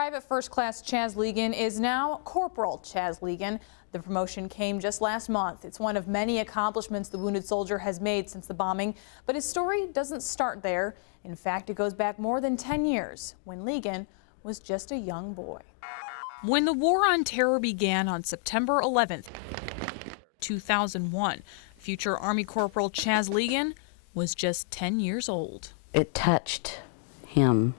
Private First Class Chaz Legan is now Corporal Chaz Legan. The promotion came just last month. It's one of many accomplishments the wounded soldier has made since the bombing, but his story doesn't start there. In fact, it goes back more than 10 years when Legan was just a young boy. When the War on Terror began on September 11th, 2001, future Army Corporal Chaz Legan was just 10 years old. It touched him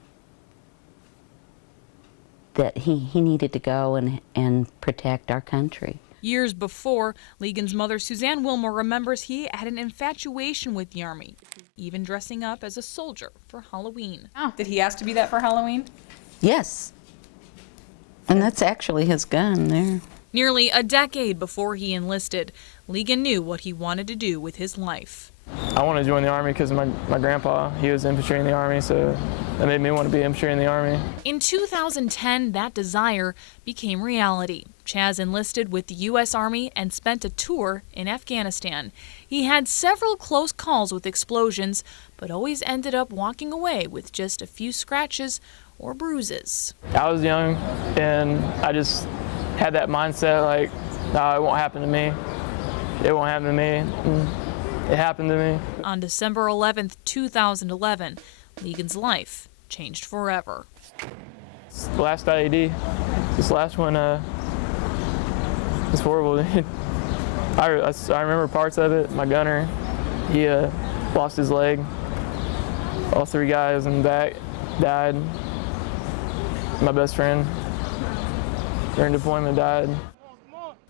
that he needed to go and protect our country. Years before, Legan's mother, Suzanne Wilmore, remembers he had an infatuation with the Army, even dressing up as a soldier for Halloween. Oh, did he ask to be that for Halloween? Yes. And that's actually his gun there. Nearly a decade before he enlisted, Legan knew what he wanted to do with his life. I wanted to join the Army because my grandpa, he was infantry in the Army, so that made me want to be infantry in the Army. In 2010, that desire became reality. Chaz enlisted with the U.S. Army and spent a tour in Afghanistan. He had several close calls with explosions, but always ended up walking away with just a few scratches or bruises. I was young, and I just had that mindset like, no, it won't happen to me. It won't happen to me. And it happened to me. On December 11th, 2011, Legan's life changed forever. The last IED, this last one, it's horrible. I remember parts of it. My gunner, he lost his leg. All three guys in the back died. My best friend during deployment died.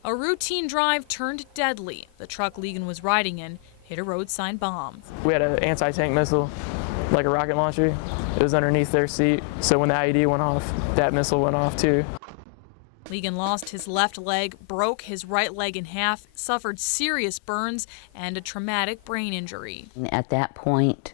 A routine drive turned deadly. The truck Legan was riding in hit a road sign bomb. We had an anti-tank missile, like a rocket launcher. It was underneath their seat, so when the IED went off, that missile went off too. Legan lost his left leg, broke his right leg in half, suffered serious burns, and a traumatic brain injury. At that point,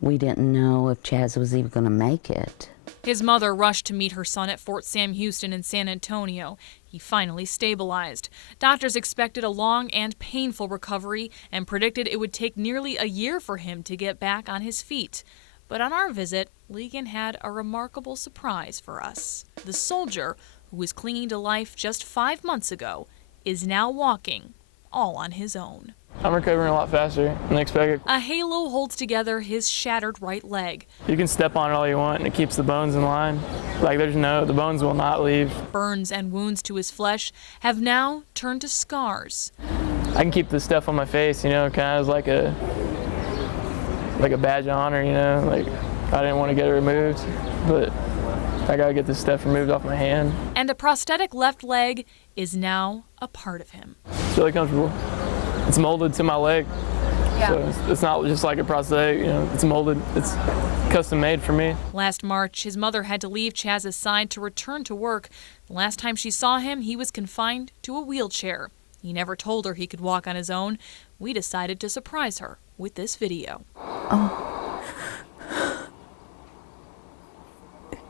we didn't know if Chaz was even going to make it. His mother rushed to meet her son at Fort Sam Houston in San Antonio. He finally stabilized. Doctors expected a long and painful recovery and predicted it would take nearly a year for him to get back on his feet. But on our visit, Legan had a remarkable surprise for us. The soldier, who was clinging to life just 5 months ago, is now walking all on his own. I'm recovering a lot faster than expected. A halo holds together his shattered right leg. You can step on it all you want and it keeps the bones in line. Like the bones will not leave. Burns and wounds to his flesh have now turned to scars. I can keep the stuff on my face, you know, kind of like a badge of honor, you know, like I didn't want to get it removed, but I gotta get this stuff removed off my hand. And a prosthetic left leg is now a part of him. It's really comfortable. It's molded to my leg, so it's not just like a prosthetic, you know, it's molded, it's custom made for me. Last March, his mother had to leave Chaz's side to return to work. The last time she saw him, he was confined to a wheelchair. He never told her he could walk on his own. We decided to surprise her with this video. Oh.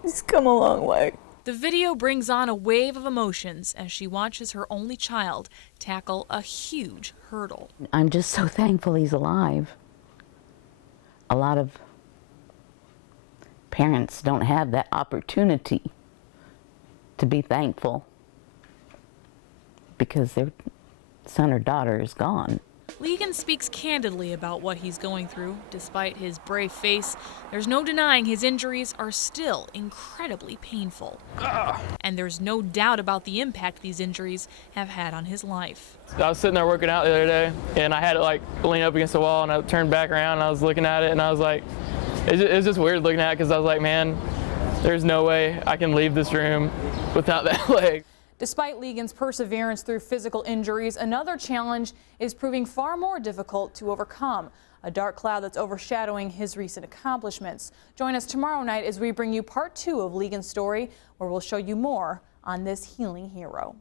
He's come a long way. The video brings on a wave of emotions as she watches her only child tackle a huge hurdle. I'm just so thankful he's alive. A lot of parents don't have that opportunity to be thankful because their son or daughter is gone. Legan speaks candidly about what he's going through. Despite his brave face, there's no denying his injuries are still incredibly painful. And there's no doubt about the impact these injuries have had on his life. I was sitting there working out the other day, and I had it like lean up against the wall, and I turned back around, and I was looking at it, and I was like, it's just weird looking at it, because I was like, man, there's no way I can leave this room without that leg. Despite Legan's perseverance through physical injuries, another challenge is proving far more difficult to overcome, a dark cloud that's overshadowing his recent accomplishments. Join us tomorrow night as we bring you part 2 of Legan's story, where we'll show you more on this healing hero.